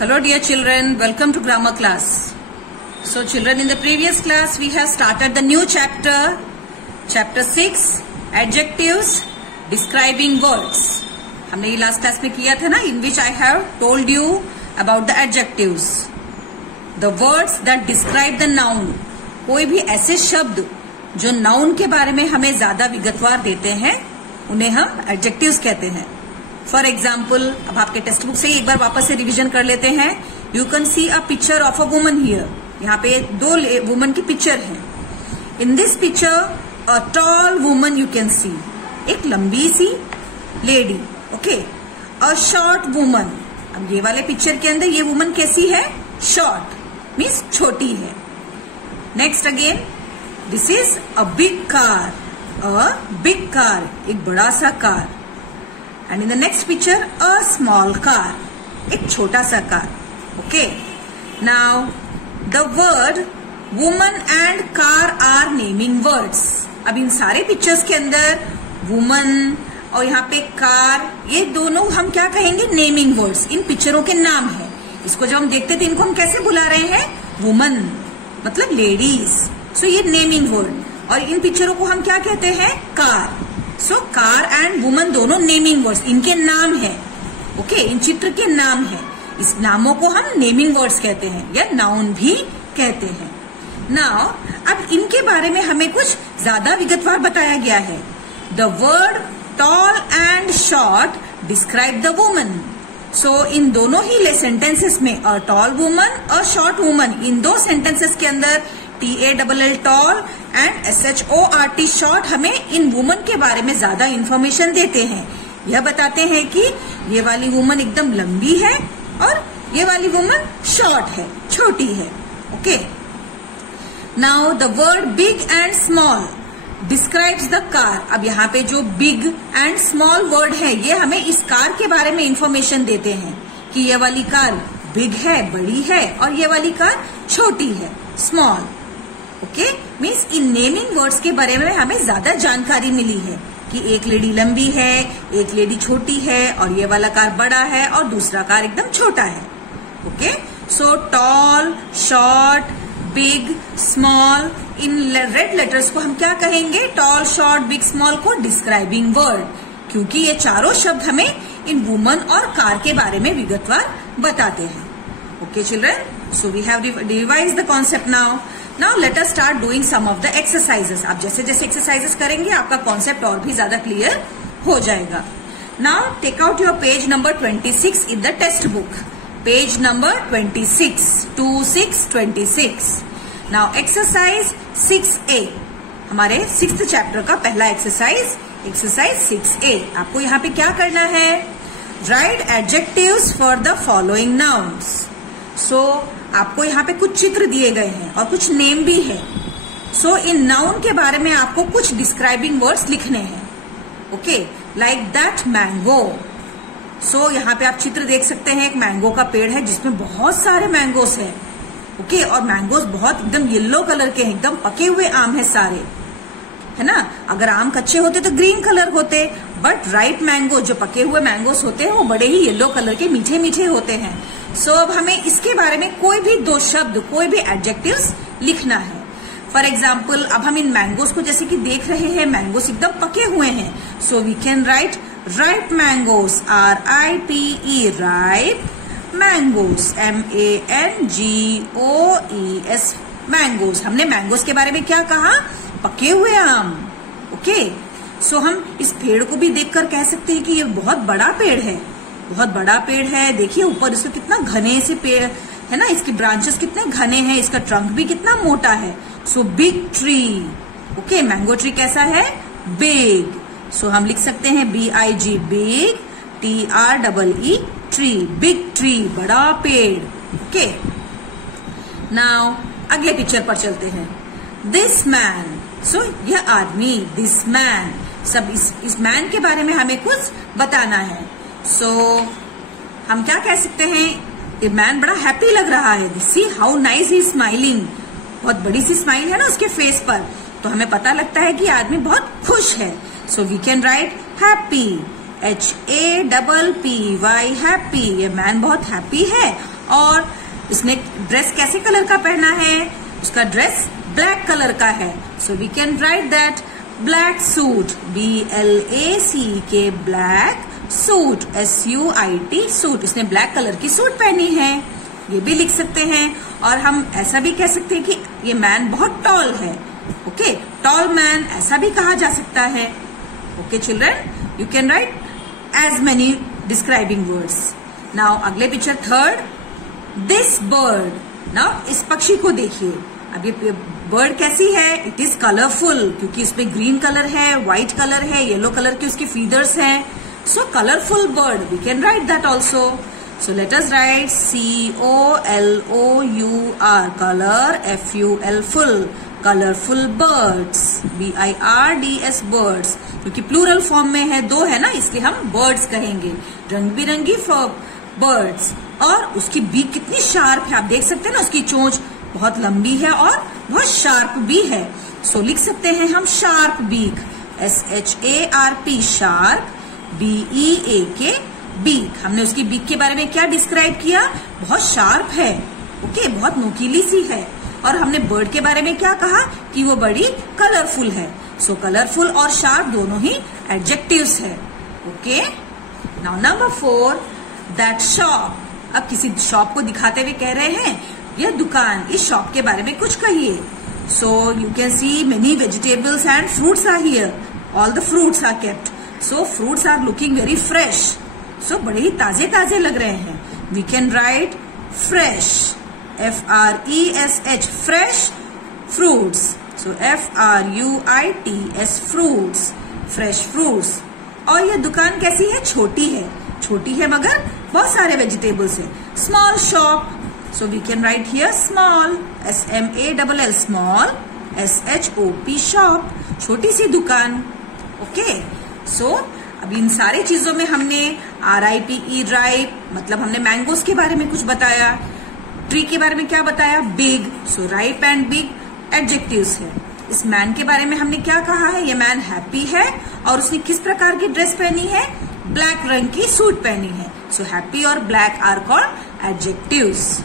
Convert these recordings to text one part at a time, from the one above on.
Hello dear children, welcome to grammar class. So children, in the previous class we have started the new chapter 6, adjectives describing words. हमने ये last class में किया था ना, in which I have told you about the adjectives, the words that describe the noun. कोई भी ऐसे शब्द जो नाउन के बारे में हमें ज्यादा विगतवार देते हैं उन्हें हम एडजेक्टिव्स कहते हैं. फॉर एग्जाम्पल, अब आपके टेक्स्ट बुक से एक बार वापस से रिवीजन कर लेते हैं. You can see a picture of a woman here. यहाँ पे दो वुमन की पिक्चर है. In this picture a tall woman you can see, एक लंबी सी lady. Okay, a short woman. अब ये वाले पिक्चर के अंदर ये वुमन कैसी है? शॉर्ट मीन्स छोटी है. Next again, this is a big car. A big car, एक बड़ा सा car. And in the next picture a small car, एक छोटा सा car. Okay, now the word woman and car are naming words. अब इन सारे पिक्चर्स के अंदर वुमन और यहाँ पे कार, ये दोनों हम क्या कहेंगे? Naming words. इन पिक्चरों के नाम है. इसको जब हम देखते थे इनको हम कैसे बुला रहे हैं? वुमन मतलब लेडीज. सो ये नेमिंग वर्ड. और इन पिक्चरों को हम क्या कहते हैं? Car. So car and woman दोनों नेमिंग वर्ड्स, इनके नाम है. ओके, इन चित्र के नाम है. इस नामों को हम नेमिंग वर्ड्स कहते हैं या नाउन भी कहते हैं. नाउ अब इनके बारे में हमें कुछ ज्यादा विगतवार बताया गया है. The word tall and short describe the woman. So इन दोनों ही सेंटेंसेस में a tall woman, a short woman, इन दो सेंटेंसेस के अंदर TALL tall and SHORT short हमें इन वुमन के बारे में ज्यादा इंफॉर्मेशन देते हैं. यह बताते हैं कि ये वाली वुमन एकदम लंबी है और ये वाली वुमन शॉर्ट है, छोटी है. Okay, now the word big and small describes the car. अब यहाँ पे जो बिग एंड स्मॉल वर्ड है ये हमें इस कार के बारे में इंफॉर्मेशन देते हैं कि ये वाली कार बिग है, बड़ी है, और ये वाली कार छोटी है, small. Okay, means in naming words के बारे में हमें ज्यादा जानकारी मिली है कि एक लेडी लंबी है, एक लेडी छोटी है, और ये वाला कार बड़ा है और दूसरा कार एकदम छोटा है. Okay, so tall, short, big, small, in red letters को हम क्या कहेंगे? टॉल, शॉर्ट, बिग, स्मॉल को डिस्क्राइबिंग वर्ड, क्योंकि ये चारों शब्द हमें इन वुमन और कार के बारे में विगतवार बताते हैं. Okay children, so we have revised the concept. Now let us start doing some of the exercises. आप जैसे जैसे एक्सरसाइजेस करेंगे आपका कॉन्सेप्ट और भी ज्यादा क्लियर हो जाएगा. Now take out your page number 26 in the textbook. Page number 26. Now exercise 6A, हमारे 6th चैप्टर का पहला एक्सरसाइज 6A. आपको यहाँ पे क्या करना है? Write adjectives for the following nouns. So आपको यहाँ पे कुछ चित्र दिए गए हैं और कुछ नेम भी है. सो इन नाउन के बारे में आपको कुछ डिस्क्राइबिंग वर्ड्स लिखने हैं. Okay, like that mango. So यहाँ पे आप चित्र देख सकते हैं. एक मैंगो का पेड़ है जिसमें बहुत सारे मैंगोस हैं. ओके, और मैंगोस बहुत एकदम येलो कलर के हैं, एकदम पके हुए आम है सारे, है ना. अगर आम कच्चे होते तो ग्रीन कलर होते, बट राइट मैंगो, जो पके हुए मैंगोस होते हैं वो बड़े ही येलो कलर के मीठे मीठे होते हैं. सो अब हमें इसके बारे में कोई भी दो शब्द, कोई भी एडजेक्टिव्स लिखना है. फॉर एग्जाम्पल, अब हम इन मैंगोस को जैसे कि देख रहे हैं, मैंगोस एकदम पके हुए हैं. So we can write right mangoes, RIPE, ripe mangoes, MANGOES, mangoes. हमने मैंगोस के बारे में क्या कहा? पके हुए आम. ओके, सो हम इस पेड़ को भी देखकर कह सकते हैं कि ये बहुत बड़ा पेड़ है, बहुत बड़ा पेड़ है. देखिए ऊपर इसको कितना घने से पेड़ है ना, इसकी ब्रांचेस कितने घने हैं, इसका ट्रंक भी कितना मोटा है. So big tree. Okay, mango tree कैसा है? बिग. सो हम लिख सकते हैं BIG, big, TREE, tree, big tree, बड़ा पेड़. ओके, नाउ अगले पिक्चर पर चलते हैं. This man. सो यह आदमी, दिस मैन. सब इस मैन के बारे में हमें कुछ बताना है. सो हम क्या कह सकते हैं? ये मैन बड़ा हैप्पी लग रहा है. See how nice he smiling. बहुत बड़ी सी स्माइल है ना उसके फेस पर, तो हमें पता लगता है कि आदमी बहुत खुश है. So we can write happy, HAPPY, happy. ये मैन बहुत हैप्पी है और इसने ड्रेस कैसे कलर का पहना है? उसका ड्रेस ब्लैक कलर का है. So we can write that black suit, BLACK, black suit, SUIT, suit. इसने ब्लैक कलर की सूट पहनी है, ये भी लिख सकते हैं. और हम ऐसा भी कह सकते हैं कि ये मैन बहुत टॉल है. ओके, टॉल मैन ऐसा भी कहा जा सकता है. Okay children, you can write as many describing words. Now अगले picture third, this bird. Now इस पक्षी को देखिए. अब ये बर्ड कैसी है? इट इज कलरफुल, क्योंकि इसमें ग्रीन कलर है, व्हाइट कलर है, येलो कलर के उसके फीदर्स हैं. सो colourful bird, we can write that also. So let us write COLOUR, color, FUL, full, colorful birds, BIRDS, birds. क्योंकि प्लूरल फॉर्म में है, दो है ना, इसलिए हम बर्ड्स कहेंगे. रंग बिरंगी बर्ड्स. और उसकी बीक कितनी शार्प है, आप देख सकते हैं ना, उसकी चोंच बहुत लंबी है और बहुत शार्प भी है. सो लिख सकते हैं हम sharp beak, SHARP, sharp, BEAK, beak. हमने उसकी बीक के बारे में क्या डिस्क्राइब किया? बहुत शार्प है. ओके, बहुत नोकीली सी है. और हमने बर्ड के बारे में क्या कहा? कि वो बड़ी कलरफुल है. सो कलरफुल और शार्प दोनों ही एडजेक्टिव्स है. Okay, now number 4, that shop. अब किसी शॉप को दिखाते हुए कह रहे हैं यह दुकान, इस शॉप के बारे में कुछ कहिए. So you can see many vegetables and fruits are here. All the fruits are kept. So fruits are looking very fresh. So बड़े ही ताजे ताजे लग रहे हैं. We can write fresh, FRESH, fresh fruits. So FRUITS, fruits, fresh fruits. और ये दुकान कैसी है? छोटी है. छोटी है मगर बहुत सारे वेजिटेबल्स है. Small shop. So we can write here small, SMALL, small, SHOP, shop, छोटी सी दुकान. ओके, सो अब इन सारे चीजों में हमने RIPE, राइप, मतलब हमने मैंगोज के बारे में कुछ बताया. ट्री के बारे में क्या बताया? Big. So ripe and big adjectives है. इस मैन के बारे में हमने क्या कहा है? ये मैन हैप्पी है और उसने किस प्रकार की ड्रेस पहनी है? ब्लैक रंग की सूट पहनी है. सो हैप्पी और black are called adjectives.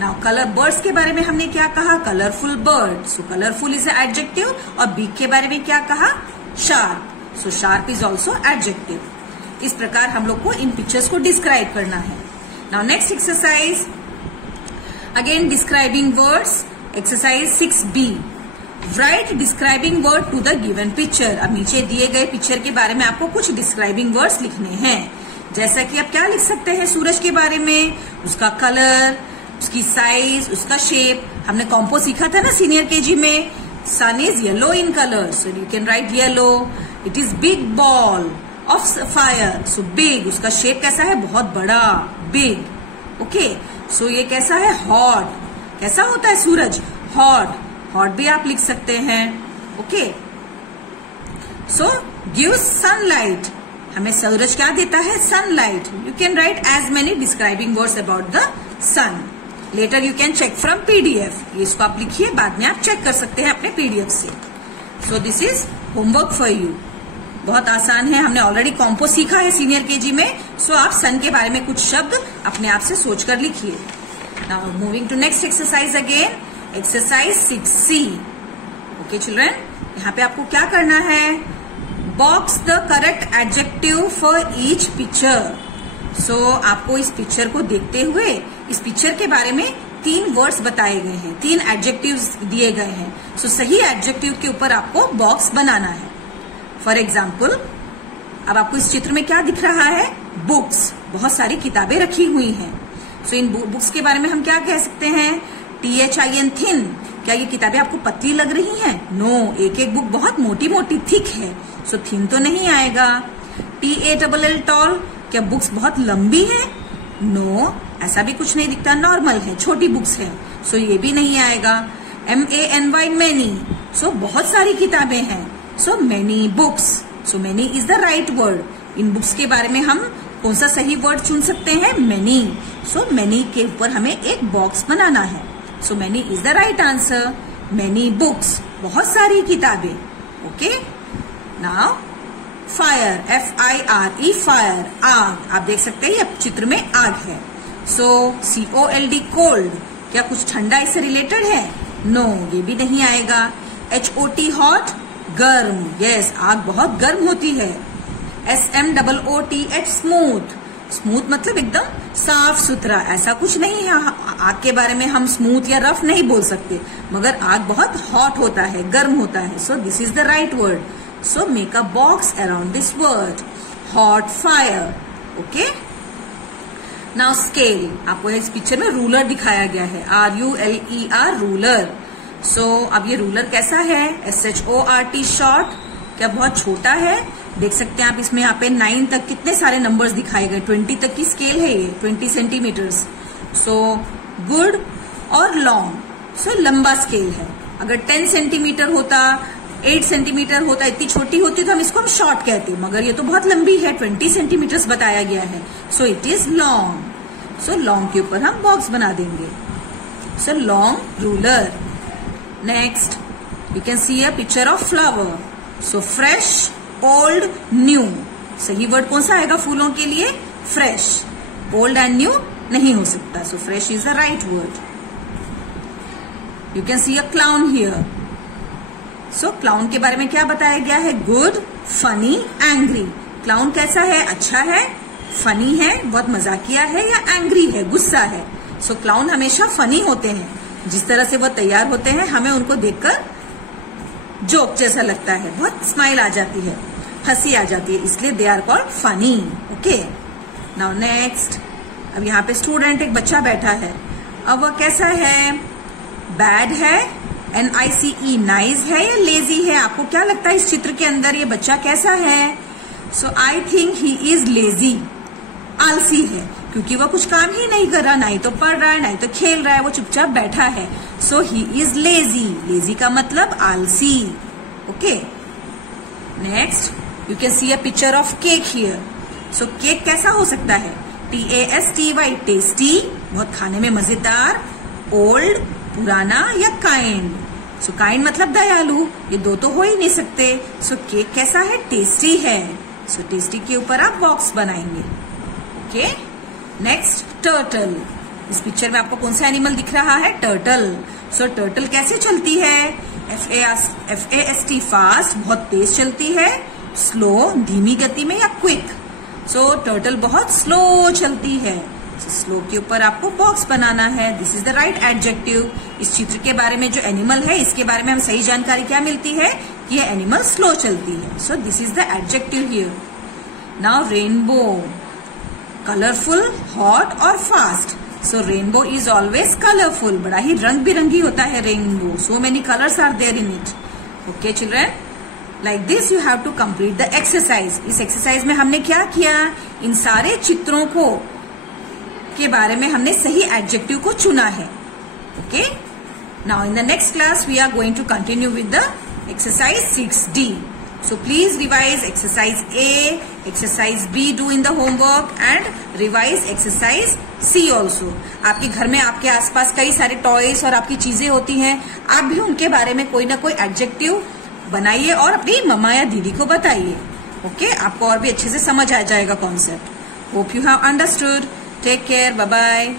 Now colour birds के बारे में हमने क्या कहा? Colourful bird. So colourful is adjective. और बिग के बारे में क्या कहा? Sharp. So sharp is also adjective. इस प्रकार हम लोग को इन पिक्चर्स को डिस्क्राइब करना है. Now next exercise, again describing words. Exercise 6B, write describing word to the given picture. अब नीचे दिए गए पिक्चर के बारे में आपको कुछ डिस्क्राइबिंग वर्ड्स लिखने हैं. जैसा कि आप क्या लिख सकते हैं सूरज के बारे में? उसका कलर, उसकी साइज, उसका शेप. हमने कॉम्पो सीखा था ना सीनियर KG में. Sun is yellow in colour, so you can write yellow. It is big ball of fire. So big, उसका शेप कैसा है? बहुत बड़ा, बिग. ओके, सो ये कैसा है? हॉट. कैसा होता है सूरज? हॉट. हॉट भी आप लिख सकते हैं. Okay, so give sunlight. हमें सूरज क्या देता है? Sunlight. You can write as many describing words about the sun. Later you can check from PDF. इसको आप लिखिए, बाद में आप चेक कर सकते हैं अपने PDF से. सो this is homework for you. बहुत आसान है. हमने ऑलरेडी कॉम्पो सीखा है सीनियर KG में. सो आप सन के बारे में कुछ शब्द अपने आप से सोचकर लिखिए. Now moving to next exercise again, exercise 6C. Okay children, यहाँ पे आपको क्या करना है? Box the correct adjective for each picture. So आपको इस पिक्चर को देखते हुए इस पिक्चर के बारे में 3 वर्ड्स बताए गए हैं, 3 एडजेक्टिव्स दिए गए हैं. सो सही एडजेक्टिव के ऊपर आपको बॉक्स बनाना है. फॉर एग्जाम्पल, अब आपको इस चित्र में क्या दिख रहा है? बुक्स. बहुत सारी किताबें रखी हुई हैं. सो इन बुक्स के बारे में हम क्या कह सकते हैं? THIN, thin. क्या ये किताबें आपको पतली लग रही हैं? नो, एक एक बुक बहुत मोटी मोटी थिक है. सो थिन तो नहीं आएगा. TALL, toll. क्या बुक्स बहुत लंबी है? नो, ऐसा भी कुछ नहीं दिखता, नॉर्मल है, छोटी बुक्स है. सो ये भी नहीं आएगा. MANY, many. सो बहुत सारी किताबें हैं. So many books. So many is the right word. In books के बारे में हम कौन सा सही वर्ड चुन सकते हैं? मेनी. सो मेनी के ऊपर हमें एक बॉक्स बनाना है. So many is the right answer. Many books, बहुत सारी किताबें. Okay, now fire, FIRE, fire, आग. आप देख सकते हैं चित्र में आग है. सो COLD कोल्ड, क्या कुछ ठंडा इससे रिलेटेड है? नो, ये भी नहीं आएगा। HOT हॉट, गर्म, यस, आग बहुत गर्म होती है। SMOOTH स्मूथ, स्मूथ मतलब एकदम साफ सुथरा, ऐसा कुछ नहीं है आग के बारे में हम स्मूथ या रफ नहीं बोल सकते, मगर आग बहुत हॉट होता है, गर्म होता है। So this is the right word. So make a box around this word, hot fire. Okay, now scale, आपको इस पिक्चर में रूलर दिखाया गया है, RULER रूलर। सो अब ये रूलर कैसा है? SHORT शॉर्ट, क्या बहुत छोटा है? देख सकते हैं आप इसमें यहाँ पे 9 तक कितने सारे नंबर्स दिखाए गए, 20 तक की स्केल है ये, 20 सेंटीमीटर्स। सो गुड और लॉन्ग, सो लंबा स्केल है। अगर 10 सेंटीमीटर होता, 8 सेंटीमीटर होता, इतनी छोटी होती तो हम इसको हम शॉर्ट कहते, मगर ये तो बहुत लंबी है, 20 सेंटीमीटर्स बताया गया है। So it is long. So long के ऊपर हम बॉक्स बना देंगे। So long ruler. Next you can see a picture of flower. So fresh, old, new, सही वर्ड कौन सा आएगा फूलों के लिए? फ्रेश। ओल्ड एंड न्यू नहीं हो सकता, so fresh is the right word. You can see a clown here. So clown के बारे में क्या बताया गया है? Good, funny, angry. क्लाउन कैसा है? अच्छा है, फनी है, बहुत मजाकिया है, या एंग्री है, गुस्सा है? सो क्लाउन हमेशा फनी होते हैं, जिस तरह से वो तैयार होते हैं हमें उनको देखकर जोक जैसा लगता है, बहुत स्माइल आ जाती है, हंसी आ जाती है, इसलिए they are called funny. Okay, now next, अब यहाँ पे स्टूडेंट, एक बच्चा बैठा है। अब वह कैसा है? बैड है, NICE नाइस है, या लेजी है? आपको क्या लगता है इस चित्र के अंदर ये बच्चा कैसा है? So I think he is lazy, आलसी है, क्योंकि वह कुछ काम ही नहीं कर रहा, ना ही तो पढ़ रहा है, ना ही तो खेल रहा है, वो चुपचाप बैठा है। सो ही इज लेजी, लेजी का मतलब आलसी। Okay, next you can see a picture of cake here. So cake कैसा हो सकता है? TASTY, टेस्टी, बहुत खाने में मजेदार, ओल्ड, पुराना, या काइंड। सो काइंड मतलब दयालु, ये दो तो हो ही नहीं सकते। सो केक कैसा है? टेस्टी है। सो टेस्टी के ऊपर आप बॉक्स बनाएंगे। Okay, next turtle. इस पिक्चर में आपको कौन सा एनिमल दिख रहा है? टर्टल। सो टर्टल कैसे चलती है? FAST फास्ट, बहुत तेज चलती है, स्लो, धीमी गति में, या क्विक? सो टर्टल बहुत स्लो चलती है। स्लो के ऊपर आपको बॉक्स बनाना है। This is the right adjective. इस चित्र के बारे में जो एनिमल है इसके बारे में हम सही जानकारी क्या मिलती है कि ये एनिमल स्लो चलती है। So this is the adjective here. Now rainbow, colourful, hot और fast. So rainbow is always colourful, बड़ा ही रंग बिरंगी होता है rainbow. So many colours are there in it. Okay children, like this you have to complete the exercise. इस exercise में हमने क्या किया? इन सारे चित्रों को के बारे में हमने सही एडजेक्टिव को चुना है। Okay, now in the next class we are going to continue with the exercise 6D. So please revise exercise A, exercise B do in the homework and revise exercise C also. आपके घर में आपके आसपास कई सारे toys और आपकी चीजें होती हैं, आप भी उनके बारे में कोई ना कोई एडजेक्टिव बनाइए और अपनी मम्मा या दीदी को बताइए। ओके, आपको और भी अच्छे से समझ आ जाएगा concept. Hope you have understood. Take care, bye bye.